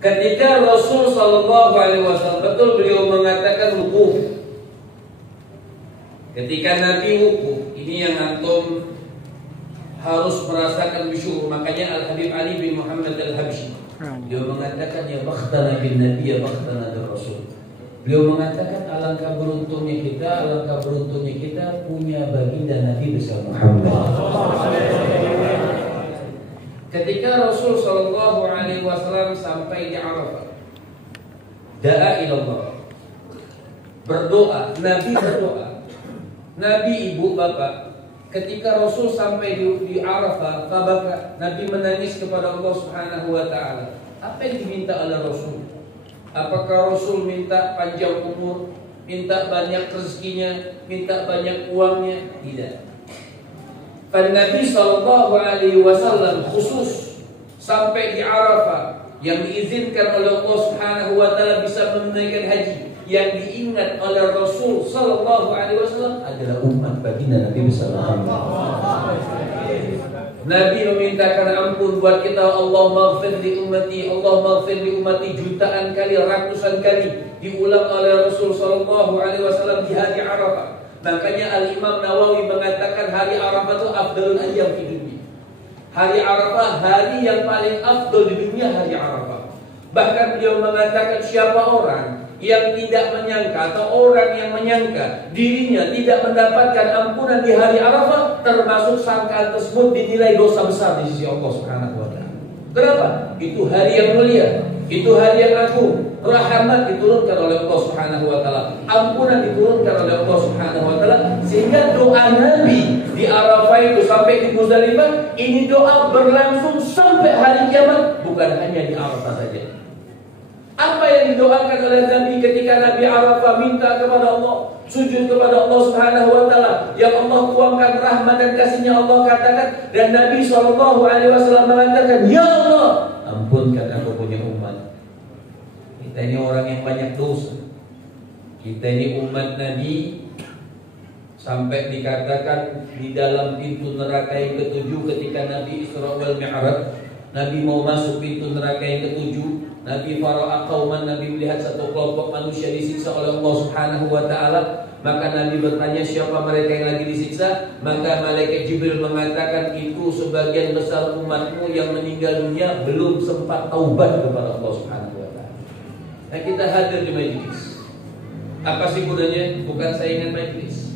Ketika Rasul Shallallahu Alaihi Wasallam, betul beliau mengatakan wukuf. Ketika Nabi wukuf, ini yang antum harus merasakan syukur. Makanya Al Habib Ali bin Muhammad Al Habsyi, beliau mengatakan ya bakhtana bin Nabi, ya bakhtana bin Rasul. Beliau mengatakan alangkah beruntungnya kita punya baginda Nabi besar Muhammad. Ketika Rasul Shallallahu Alaihi Wasallam sampai di Arafah, da'a ilallah, berdoa, Nabi berdoa. Nabi ibu bapak, ketika Rasul sampai di Arafah, fabaka, Nabi menangis kepada Allah Subhanahu Wa Taala. Apa yang diminta oleh Rasul? Apakah Rasul minta panjang umur, minta banyak rezekinya, minta banyak uangnya? Tidak. Pada Nabi Sallallahu Alaihi Wasallam khusus sampai di Arafah, yang diizinkan oleh Allah Subhanahu Wa Taala bisa menunaikan haji, yang diingat oleh Rasul Sallallahu Alaihi Wasallam adalah umat baginda Nabi Sallallahu Alaihi Wasallam. Nabi memintakan ampun buat kita. Allah maghfir li ummati, Allah maghfir li ummati, jutaan kali, ratusan kali diulang oleh Rasul Sallallahu Alaihi Wasallam di hari Arafah. Makanya Al-Imam Nawawi mengatakan hari Arafah itu afdalul ayyam di dunia. Hari Arafah hari yang paling afdal di dunia, hari Arafah. Bahkan beliau mengatakan siapa orang yang tidak menyangka atau orang yang menyangka dirinya tidak mendapatkan ampunan di hari Arafah, termasuk sangkaan tersebut dinilai dosa besar di sisi Allah Subhanahu wa Ta'ala. Kenapa? Itu hari yang mulia, itu hari yang agung. Rahmat diturunkan oleh Allah Subhanahu wa Ta'ala, ampunan diturunkan oleh Allah Subhanahu wa Ta'ala, sehingga doa Nabi di Arafah itu sampai di Muzdalifah, ini doa berlangsung sampai hari kiamat, bukan hanya di Arafah saja. Apa yang didoakan oleh Nabi ketika Nabi Arafah minta kepada Allah, sujud kepada Allah Subhanahu wa Ta'ala, yang Allah tuangkan rahmat dan kasihnya, Allah katakan, dan Nabi Shallallahu Alaihi Wasallam mengatakan, ya Allah, ampunkan aku punya umat. Kita ini orang yang banyak dosa. Kita ini umat Nabi, sampai dikatakan di dalam pintu neraka yang ketujuh ketika Nabi Isra wal Mi'raj, Nabi mau masuk pintu neraka yang ketujuh, Nabi fara'a qauman, Nabi melihat satu kelompok manusia disiksa oleh Allah Subhanahu wa Ta'ala. Maka Nabi bertanya, siapa mereka yang lagi disiksa? Maka malaikat Jibril mengatakan, itu sebagian besar umatmu yang meninggal dunia belum sempat taubat kepada Allah Subhanahu wa Ta'ala. Nah, kita hadir di majelis. Apa sih gunanya? Bukan saingan majelis.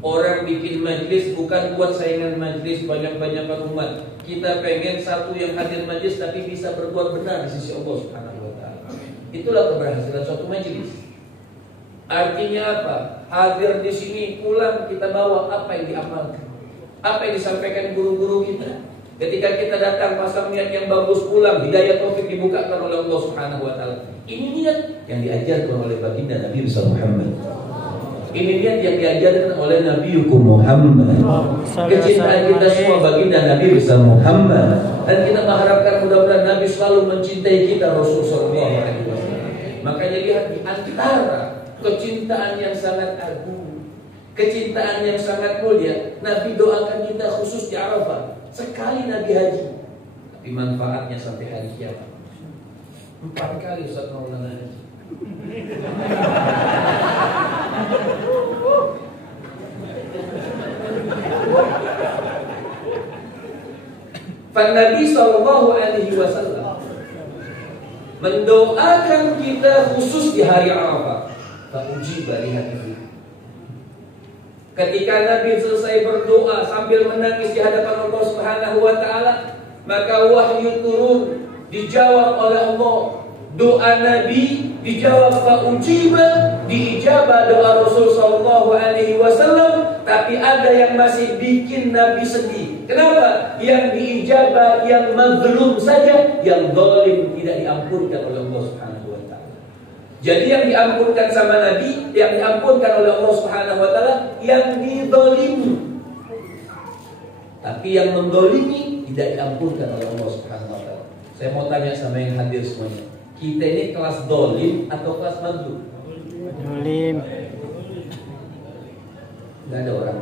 Orang bikin majelis bukan buat saingan majelis banyak-banyakan umat. Kita pengen satu yang hadir majelis tapi bisa berbuat benar di sisi Allah Subhanahu wa Ta'ala. Itulah keberhasilan suatu majelis. Artinya apa? Hadir di sini, pulang kita bawa apa yang diamalkan, apa yang disampaikan guru-guru kita. Ketika kita datang pasang niat yang bagus, pulang hidayah taufik dibukakan oleh Allah Subhanahu wa Ta'ala. Ini niat yang diajarkan oleh baginda Nabi Muhammad. Ini niat yang diajarkan oleh Nabi Muhammad. Kecintaan kita semua baginda Nabi Muhammad, dan kita mengharapkan mudah-mudahan Nabi selalu mencintai kita, Rasul Sallallahu Alaihi Wasallam. Makanya lihat di antara kecintaan yang sangat agung, kecintaan yang sangat mulia, Nabi doakan kita khusus di Arafah. Sekali Nabi haji, tapi manfaatnya sampai hari kiamat. 4 kali Ustaz Maulana haji. Nabi Sallallahu Alaihi Wasallam mendoakan kita khusus di hari Arafah. Fa'ujiba li hadihi. Ketika Nabi selesai berdoa sambil menangis di hadapan Allah Subhanahu wa Ta'ala, maka wahyu turun, dijawab oleh Allah. Doa Nabi dijawab, fa'ujiba, diijabah doa Rasul Sallallahu Alaihi Wasallam. Tapi ada yang masih bikin Nabi sedih. Kenapa? Yang diijabah yang mazlum saja, yang zalim tidak diampunkan oleh Allah Subhanahu wa Ta'ala. Jadi yang diampunkan sama Nabi, yang diampunkan oleh Allah Subhanahu wa Ta'ala, yang dizalimi. Tapi yang mendolimi tidak diampunkan oleh Allah Subhanahu wa Ta'ala. Saya mau tanya sama yang hadir semuanya, kita ini kelas dolim atau kelas mazlum? Dolim. Gak ada orang.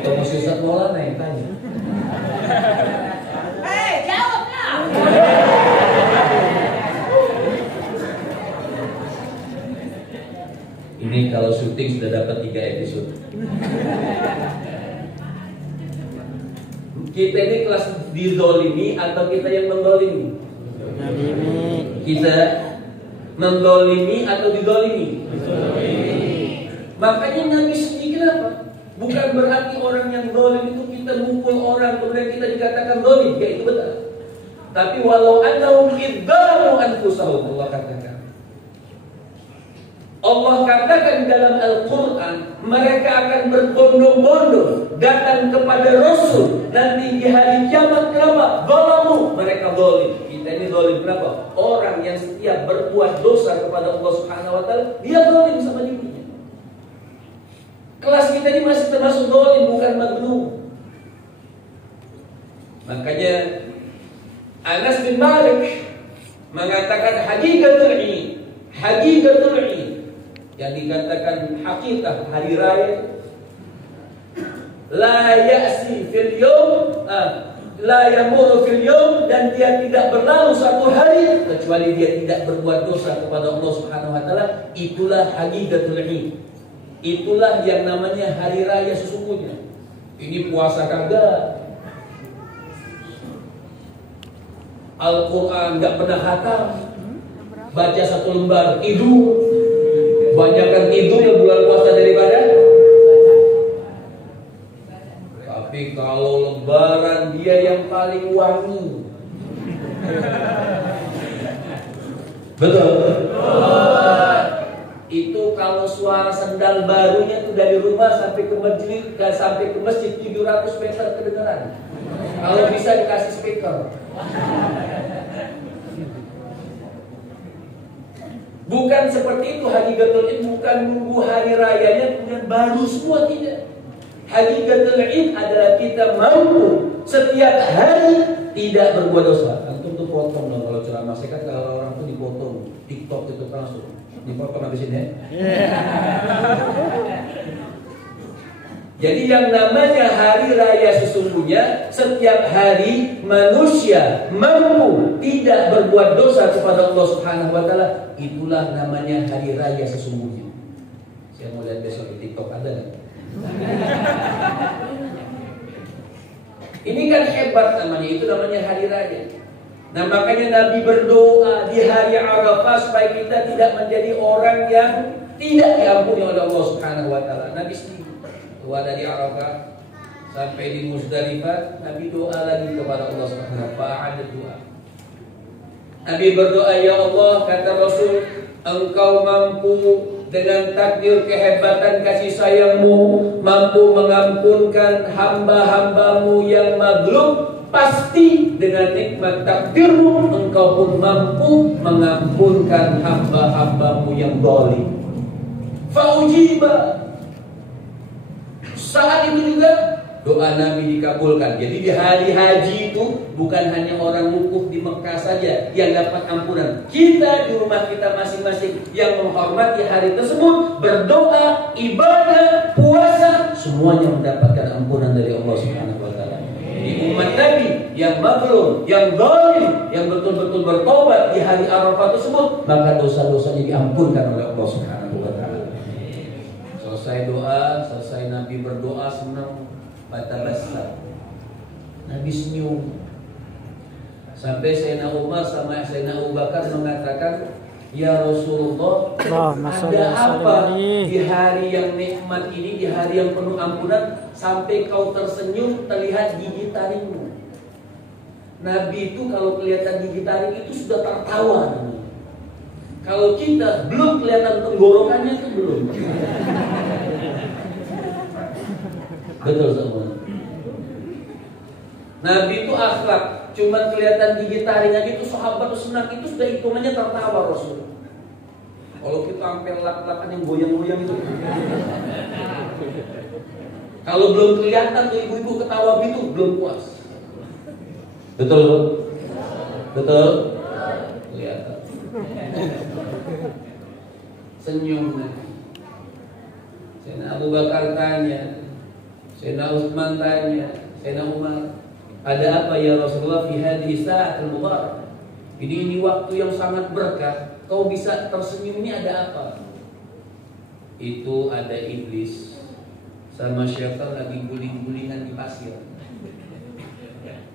Atau Mas Ustaz Maulana yang tanya. syuting sudah dapat 3 episode. Kita ini kelas dizolimi atau kita yang mendolimi? Kita mendolimi atau didolimi? Makanya Nabi sendiri kenapa? Bukan berarti orang yang dolim itu kita mukul orang kemudian kita dikatakan dolim, ya itu betul. Tapi walau annahum idzamu anfusahum, Allah katakan di dalam Al-Quran, mereka akan berbondong-bondong datang kepada Rasul nanti di hari kiamat. Kenapa? Zalamu, mereka dolim. Kita ini dolim kenapa? Orang yang setiap berbuat dosa kepada Allah Subhanahu Wa Taala, dia dolim sama dirinya. Kelas kita ini masih termasuk dolim, bukan maghlub. Makanya Anas bin Malik mengatakan hakikatul Eid, hakikatul Eid, yang dikatakan hakikat hari raya, la ya'si fil yawm, la yamuru fil yawm, dan dia tidak berlalu satu hari kecuali dia tidak berbuat dosa kepada Allah Subhanahu Wa Taala. Itulah hakikatul Eid, itulah yang namanya hari raya sesungguhnya. Ini puasa kagak, Al-Quran nggak pernah khatam, baca 1 lembar tidur, banyakkan tidur ya bulan puasa daripada. Tapi kalau lebaran dia yang paling wangi. Betul. Itu kalau suara sendal barunya tuh dari rumah sampai ke masjid 700 meter kedengeran. Kalau bisa dikasih speaker. Bukan seperti itu hakikatul Id, bukan nunggu hari rayanya kemudian baru semua, tidak. Hakikatul Id adalah kita mampu setiap hari tidak berbuat dosa. Antum tuh potong dong kalau ceramah. Saya kan kalau orang tuh dipotong, TikTok itu langsung dipotong habis ini. Jadi yang namanya hari raya sesungguhnya, setiap hari manusia mampu tidak berbuat dosa kepada Allah Subhanahu Wa Taala, itulah namanya hari raya sesungguhnya. Saya mau lihat besok di TikTok ada kan? Ini kan hebat namanya, itu namanya hari raya. Nah makanya Nabi berdoa di hari Arafah supaya kita tidak menjadi orang yang tidak diampuni oleh Allah Subhanahu Wa Taala. Nabi sendiri ada di Arafah sampai di Muzdalifah, Nabi doa lagi kepada Allah Subhanahu wa taala. Doa Nabi berdoa, ya Allah, kata Rasul, Engkau mampu dengan takdir kehebatan kasih sayangmu, mampu mengampunkan hamba-hambamu yang maghlub. Pasti dengan nikmat takdirmu Engkau pun mampu mengampunkan hamba-hambamu yang zalim. Faujiba. Saat itu juga doa Nabi dikabulkan. Jadi di hari haji itu bukan hanya orang wukuf di Mekah saja yang dapat ampunan. Kita di rumah kita masing-masing yang menghormati hari tersebut, berdoa, ibadah, puasa, semuanya mendapatkan ampunan dari Allah Subhanahu Wa Taala. Di umat Nabi yang maghlub, yang zalim, yang betul-betul bertobat di hari Arafah tersebut, maka dosa-dosanya diampunkan oleh Allah Subhanahu Wa Taala. Selesai doa, selesai Nabi berdoa, senang, batabassam. Nabi senyum. Sampai Sayyidina Umar sama Sayyidina Abu Bakar mengatakan, ya Rasulullah, ada apa di hari yang nikmat ini, di hari yang penuh ampunan, sampai kau tersenyum terlihat gigi taringmu. Nabi itu kalau kelihatan gigi taring itu sudah tertawa. Kalau kita belum kelihatan tenggorokannya itu belum. Betul semua. Nabi itu akhlak, cuma kelihatan gigi taring aja itu sahabat itu senang, itu sudah hitungannya tertawa Rasul. Kalau kita sampai lap-lapan yang goyang-goyang itu. Kalau belum kelihatan tuh ibu-ibu ketawa gitu belum puas. Betul? Betul? Kelihatan. Senyum. Sayyidina Abu Bakar tanya, Sayyidina Utsman tanya, Sayyidina Umar, ada apa ya Rasulullah fi hadhihi sa'atul mubarak? Ini waktu yang sangat berkah, kau bisa tersenyum, ini ada apa? itu ada iblis sama syaitan lagi guling-gulingan di pasir.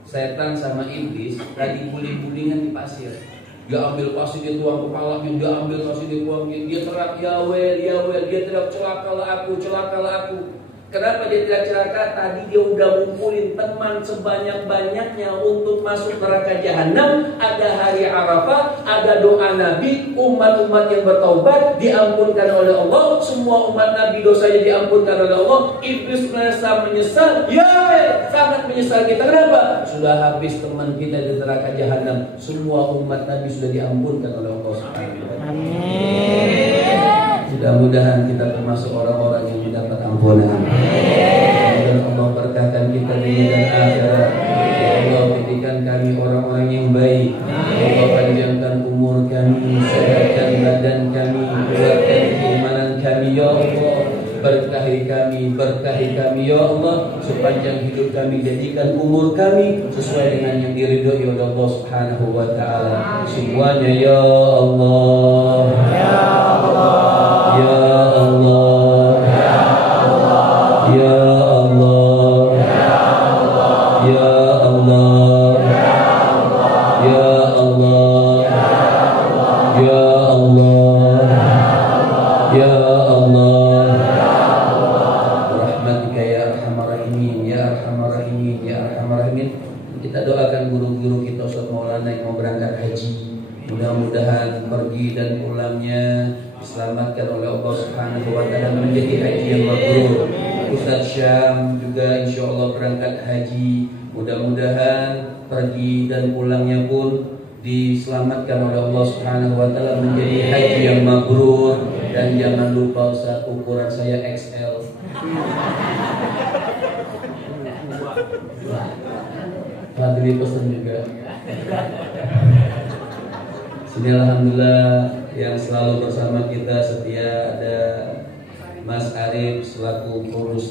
Setan sama iblis lagi guling-gulingan di pasir. Dia ambil pasir, dia tuang kepalanya, dia ambil pasir, dia tuangin, dia teriak ya wel, dia teriak celakalah aku, celakalah aku. Kenapa dia tidak celaka? Tadi dia udah ngumpulin teman sebanyak-banyaknya untuk masuk neraka jahanam. Ada hari Arafah, ada doa Nabi, umat-umat yang bertaubat diampunkan oleh Allah. Semua umat Nabi dosanya diampunkan oleh Allah. Iblis merasa menyesal, sangat menyesal kita. Kenapa? Sudah habis teman kita di neraka jahanam. Semua umat Nabi sudah diampunkan oleh Allah Subhanahu wa taala. Mudah-mudahan kita termasuk orang-orang yang mendapat ampunan. Dan Allah berkahkan kita dunia dan akhirat. Ya Allah, jadikan kami orang-orang yang baik. Ya Allah, panjangkan umur kami, sehatkan badan kami, kuatkan keimanan kami. Ya Allah, berkahi kami ya Allah, sepanjang hidup kami, jadikan umur kami sesuai dengan yang diridhoi oleh Allah Subhanahu wa taala. Semuanya ya Allah. Ya Allah. Ya Allah. Ya Allah. Ya Allah. Ya Allah. Ya Allah. Ya Allah. Ya Allah. Rahmatika ya arhamar rahimin, ya arhamar rahimin, ya arhamar rahimin. Kita doakan guru-guru kita Ustaz Maulana yang mau berangkat haji. Mudah-mudahan pergi dan pulangnya diselamatkan oleh Allah Subhanahu wa taala menjadi haji yang mabrur. Ustaz Syam juga insya Allah berangkat haji. Mudah-mudahan pergi dan pulangnya pun diselamatkan oleh Allah Subhanahu wa taala menjadi haji yang mabrur. Dan jangan lupa Ustaz, ukuran saya XL. Fadli pesan juga. Sini alhamdulillah yang selalu bersama kita setia ada Mas Arif selaku pengurus